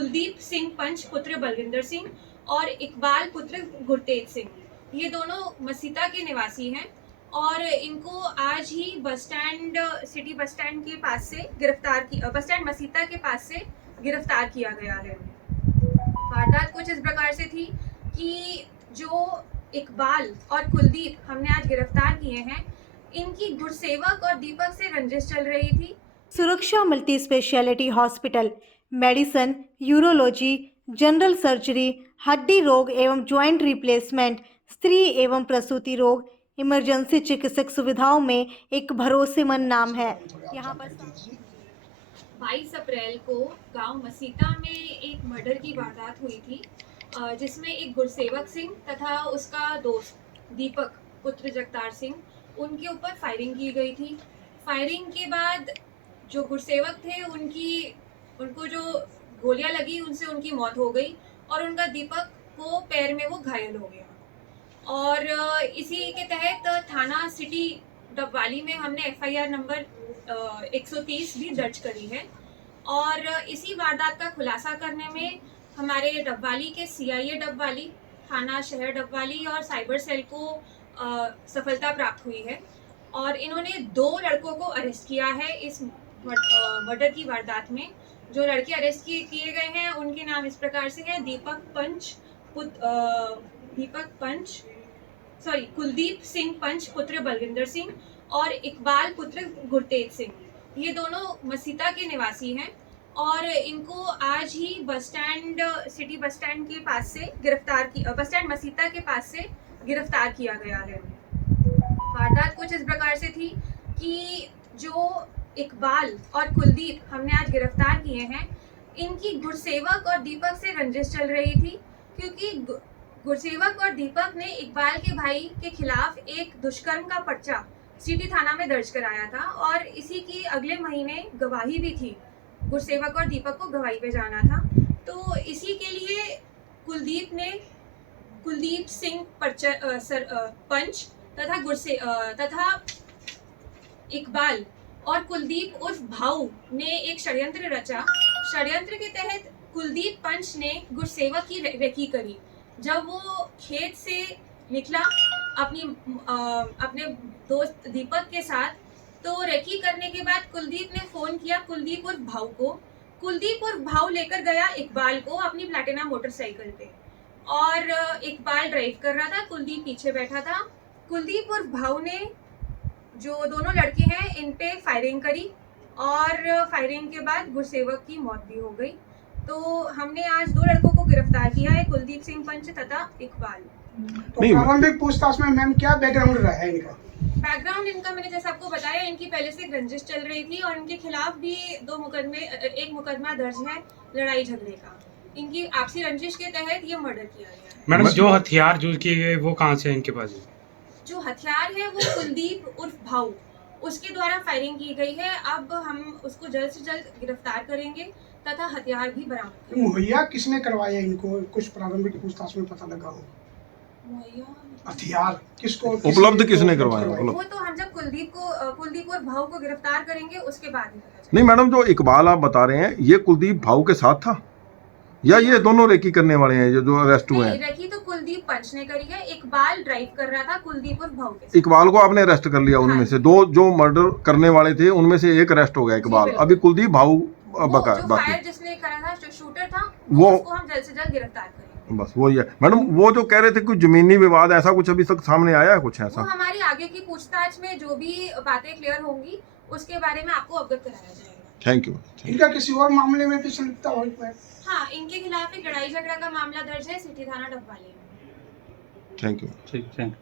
कुलदीप सिंह पंच पुत्र बलविंदर सिंह और इकबाल पुत्र गुरतेज सिंह, ये दोनों मसीता के निवासी हैं और इनको आज ही bus stand city bus stand के पास से बस स्टैंड मसीता के पास से गिरफ्तार किया गया है। वारदात कुछ इस प्रकार से थी कि जो इकबाल और कुलदीप हमने आज गिरफ्तार किए हैं, इनकी गुरसेवक और दीपक से रंजिश चल रही थी। सुरक्षा multi speciality hospital medicine, urology, general surgery, हड्डी रोग एवं ज्वाइंट रिप्लेसमेंट, स्त्री एवं प्रसूति रोग, इमरजेंसी चिकित्सक सुविधाओं में एक भरोसेमंद नाम है। यहाँ पर 22 अप्रैल को गांव मसीता में एक मर्डर की वारदात हुई थी, जिसमें एक गुरसेवक सिंह तथा उसका दोस्त दीपक पुत्र जगतार सिंह, उनके ऊपर फायरिंग की गई थी। फायरिंग के बाद जो गुरसेवक थे उनको जो गोलियां लगी उनसे उनकी मौत हो गई और उनका दीपक को पैर में वो घायल हो गया। और इसी के तहत थाना सिटी डबवाली में हमने FIR नंबर 130 भी दर्ज करी है और इसी वारदात का खुलासा करने में हमारे डबवाली के CIA डबवाली, थाना शहर डबवाली और साइबर सेल को सफलता प्राप्त हुई है और इन्होंने 2 लड़कों को अरेस्ट किया है इस मर्डर की वारदात में। जो लड़के अरेस्ट किए गए हैं उनके नाम इस प्रकार से हैं: कुलदीप सिंह पंच पुत्र बलविंदर सिंह और इकबाल पुत्र गुरतेज सिंह, ये दोनों मसीता के निवासी हैं और इनको आज ही सिटी बस स्टैंड के पास से बस स्टैंड मसीता के पास से गिरफ्तार किया गया है। वारदात कुछ इस प्रकार से थी कि जो इकबाल और कुलदीप हमने आज गिरफ्तार किए हैं, इनकी गुरसेवक और दीपक से रंजिश चल रही थी, क्योंकि गुरसेवक और दीपक ने इकबाल के भाई के खिलाफ एक दुष्कर्म का पर्चा सिटी थाना में दर्ज कराया था और इसी की अगले महीने गवाही भी थी। गुरसेवक और दीपक को गवाही पे जाना था, तो इसी के लिए कुलदीप सिंह पंच तथा इकबाल और कुलदीप उर्फ भाऊ ने एक षड्यंत्र रचा। षड्यंत्र के तहत कुलदीप पंच ने गुरसेवक की रेकी करी। जब वो खेत से निकला अपने दोस्त दीपक के साथ, तो रेकी करने के बाद कुलदीप ने फोन किया कुलदीप उर्फ भाऊ को। कुलदीप उर्फ भाऊ लेकर गया इकबाल को अपनी प्लैटिना मोटरसाइकिल पे और इकबाल ड्राइव कर रहा था, कुलदीप पीछे बैठा था। कुलदीप उर्फ भाऊ ने जो दोनों लड़के हैं इन पे फायरिंग करी और फायरिंग के बाद गुरसेवक की मौत भी हो गई। तो हमने आज 2 लड़कों को गिरफ्तार किया है, कुलदीप सिंह पंच तथा इकबाल। तो प्रारंभिक पूछताछ में मैम क्या बैकग्राउंड रहा है इनका? बैकग्राउंड इनका मैंने जैसे आपको बताया, इनकी पहले से रंजिश चल रही थी और इनके खिलाफ भी एक मुकदमा दर्ज है लड़ाई झगड़े का। इनकी आपसी रंजिश के तहत ये मर्डर किया गया है। मैडम, जो हथियार यूज किए गए वो कहाँ से इनके पास? जो हथियार है वो कुलदीप उर्फ भाऊ, उसके द्वारा फायरिंग की गई है। अब हम उसको जल्द से जल्द गिरफ्तार करेंगे तथा हथियार भी बरामद करेंगे। मुहैया किसने करवाया इनको? कुछ प्रारंभिक पूछताछ में पता लगा हो? हथियार किसको उपलब्ध किसने करवाया? वो तो हम जब कुलदीप और भाऊ को गिरफ्तार करेंगे उसके बाद ही पता चलेगा। नहीं मैडम, जो इकबाल आप बता रहे हैं ये कुलदीप भाऊ के साथ था या ये दोनों रेकी करने वाले हैं जो अरेस्ट हुए हैं? रेकी तो कुलदीप पंच ने करी है, इकबाल ड्राइव कर रहा था कुलदीप और भाऊ के साथ। इकबाल को आपने अरेस्ट कर लिया, उनमें से 2 जो मर्डर करने वाले थे उनमें से एक अरेस्ट हो गया इकबाल। अभी कुलदीप भाऊ बाकी जिसने करा था, जो शूटर था, वो उसको हम जल्द से जल्द गिरफ्तार करेंगे। बस वही है मैडम। वो जो कह रहे थे कुछ जमीनी विवाद, ऐसा कुछ अभी तक सामने आया है? कुछ ऐसा वो हमारी आगे की पूछताछ में जो भी बातें क्लियर होंगी उसके बारे में आपको अवगत कराया जाएगा। Thank you. इनका किसी और मामले में भी संलिप्तता हो? हाँ, इनके खिलाफ एक लड़ाई झगड़ा का मामला दर्ज है सिटी थाना डबवाली में। Thank you. ठीक है।